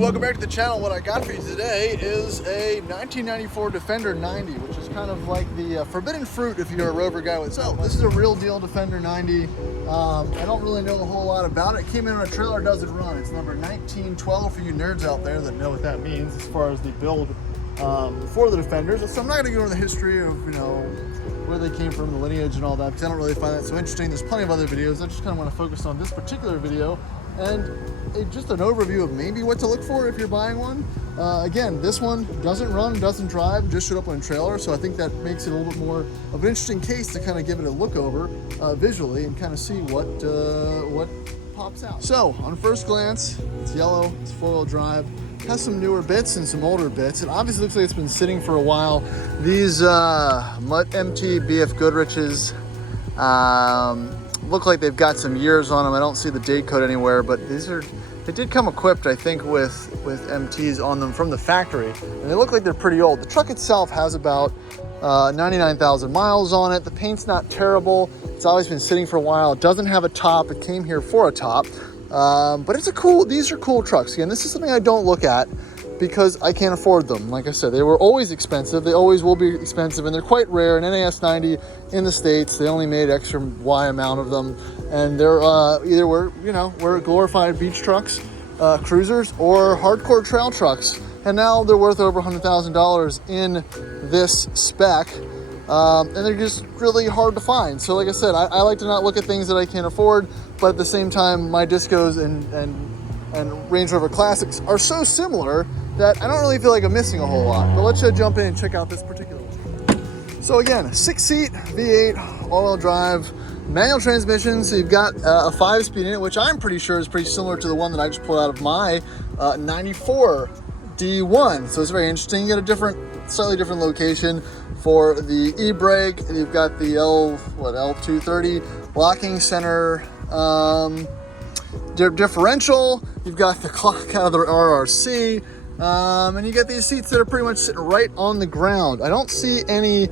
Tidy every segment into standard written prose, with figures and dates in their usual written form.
Welcome back to the channel. What I got for you today is a 1994 Defender 90, which is kind of like the forbidden fruit if you're a rover guy. So this is a real deal Defender 90. I don't really know a whole lot about it. Came in on a trailer, doesn't run. It's number 1912 for you nerds out there that know what that means as far as the build for the Defenders. So I'm not going to go into the history of, you know, where they came from, the lineage and all that, because I don't really find that so interesting. There's plenty of other videos. I just kind of want to focus on this particular video and just an overview of maybe what to look for if you're buying one. Again, this one doesn't run, doesn't drive, just showed up on a trailer, so I think that makes it a little bit more of an interesting case to kind of give it a look over visually and kind of see what pops out. So on first glance, it's yellow, it's four-wheel drive, has some newer bits and some older bits. It obviously looks like it's been sitting for a while. These Mutt MT BF Goodrich's look like they've got some years on them. I don't see the date code anywhere, but they did come equipped, I think, with MTs on them from the factory, and they look like they're pretty old. The truck itself has about 99,000 miles on it. The paint's not terrible. It's always been sitting for a while. It doesn't have a top. It came here for a top, but these are cool trucks. Again, this is something I don't look at because I can't afford them. Like I said, they were always expensive. They always will be expensive, and they're quite rare. An NAS 90 in the States, they only made extra Y amount of them, and they're either we're glorified beach trucks, cruisers, or hardcore trail trucks. And now they're worth over $100,000 in this spec, and they're just really hard to find. So like I said, I like to not look at things that I can't afford, but at the same time, my Discos and Range Rover Classics are so similar that I don't really feel like I'm missing a whole lot. But let's jump in and check out this particular one. So again, 6-seat V8 all-wheel drive, manual transmission. So you've got a 5-speed in it, which I'm pretty sure is pretty similar to the one that I just pulled out of my 94 D1. So it's very interesting. You get a slightly different location for the e-brake, and you've got the L230 locking center differential. You've got the clock out of the RRC, and you get these seats that are pretty much sitting right on the ground. I don't see any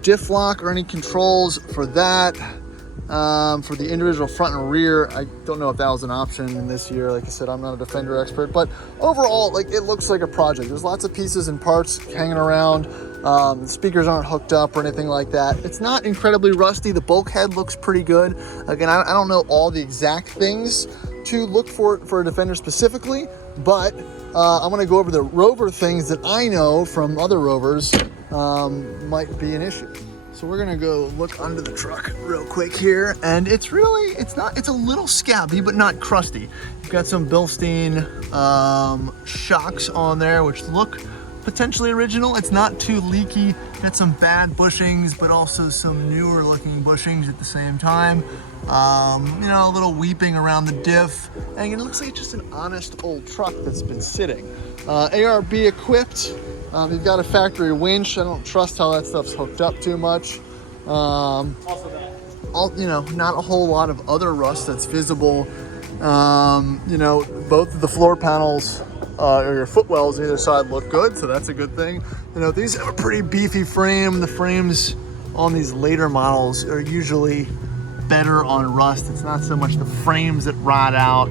diff lock or any controls for that. For the individual front and rear, I don't know if that was an option in this year. Like I said, I'm not a Defender expert, but overall, like, it looks like a project. There's lots of pieces and parts hanging around. The speakers aren't hooked up or anything like that. It's not incredibly rusty. The bulkhead looks pretty good. Again, I don't know all the exact things to look for a Defender specifically, but I'm gonna go over the Rover things that I know from other Rovers might be an issue. So we're gonna go look under the truck real quick here, and it's a little scabby, but not crusty. You've got some Bilstein shocks on there, which look potentially original. It's not too leaky. Got some bad bushings, but also some newer looking bushings at the same time. A little weeping around the diff, and it looks like just an honest old truck that's been sitting. ARB equipped. You've got a factory winch. I don't trust how that stuff's hooked up too much. Not a whole lot of other rust that's visible. Both of the floor panels or your footwells on either side look good, so that's a good thing. These have a pretty beefy frame. The frames on these later models are usually better on rust. It's not so much the frames that rot out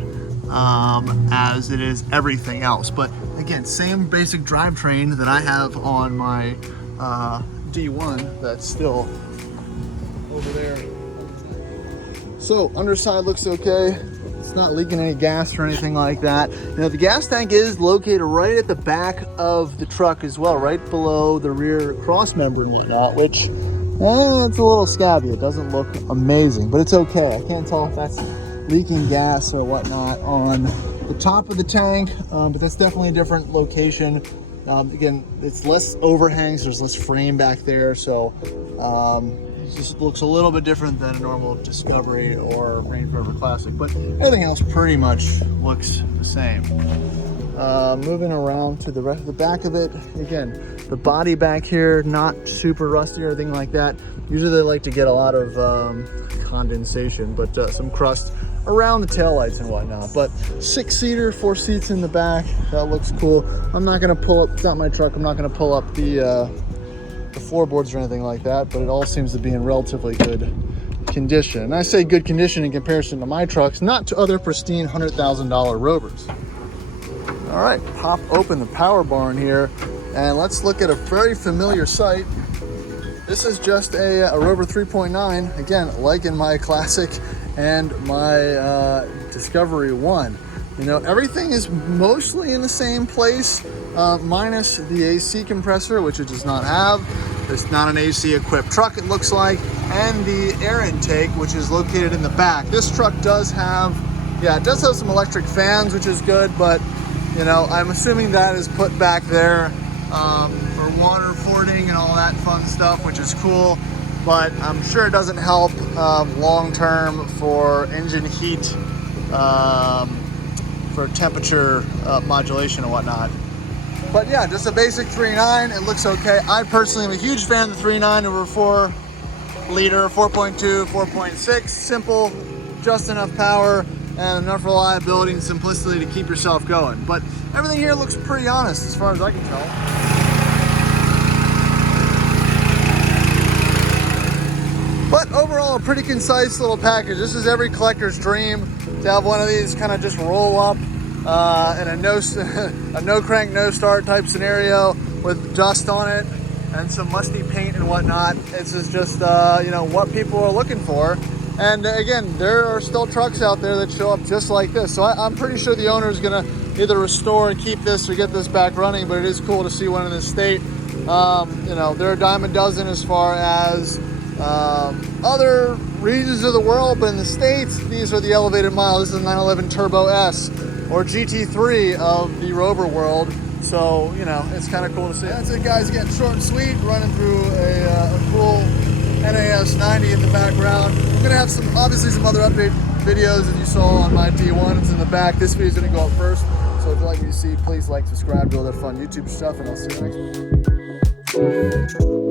as it is everything else. But again, same basic drivetrain that I have on my D1 that's still over there. So underside looks okay. It's not leaking any gas or anything like that. The gas tank is located right at the back of the truck as well, right below the rear cross member and whatnot, which it's a little scabby. It doesn't look amazing, but it's okay. I can't tell if that's leaking gas or whatnot on the top of the tank, but that's definitely a different location. Again, it's less overhangs, there's less frame back there, so it just looks a little bit different than a normal Discovery or Range Rover Classic, but everything else pretty much looks the same. Moving around to the rest of the back of it, again, the body back here, not super rusty or anything like that. Usually they like to get a lot of condensation, but some crust around the taillights and whatnot. But 6-seater, 4 seats in the back, that looks cool. I'm not gonna pull up, it's not my truck, I'm not gonna pull up the floorboards or anything like that, but it all seems to be in relatively good condition. And I say good condition in comparison to my trucks, not to other pristine $100,000 Rovers. All right, pop open the power barn here, and let's look at a very familiar sight. This is just a Rover 3.9, again, like in my Classic and my Discovery 1. You know, everything is mostly in the same place, minus the AC compressor, which it does not have. It's not an AC equipped truck, it looks like, and the air intake, which is located in the back. This truck does have, yeah, it does have some electric fans, which is good, but you know, I'm assuming that is put back there for water fording and all that fun stuff, which is cool, but I'm sure it doesn't help long term for engine heat, for temperature modulation and whatnot. But yeah, just a basic 3.9, it looks okay. I personally am a huge fan of the 3.9 over 4 liter, 4.2, 4.6, simple, just enough power and enough reliability and simplicity to keep yourself going. But everything here looks pretty honest as far as I can tell. But overall, a pretty concise little package. This is every collector's dream, to have one of these kind of just roll up in a no crank, no start type scenario with dust on it and some musty paint and whatnot. This is just you know, what people are looking for. And again, there are still trucks out there that show up just like this. So I'm pretty sure the owner is gonna either restore and keep this or get this back running, but it is cool to see one in this state. You know, they're a dime a dozen as far as other regions of the world, but in the States, these are the elevated miles. This is a 911 Turbo S, or GT3 of the Rover world. So, you know, it's kind of cool to see. That's it, guys, getting short and sweet, running through a cool NAS 90 in the background. We're gonna have obviously some other update videos that you saw on my D1. It's in the back. This video is gonna go up first. So if you'd like me to see, please like, subscribe, do all that fun YouTube stuff, and I'll see you next one.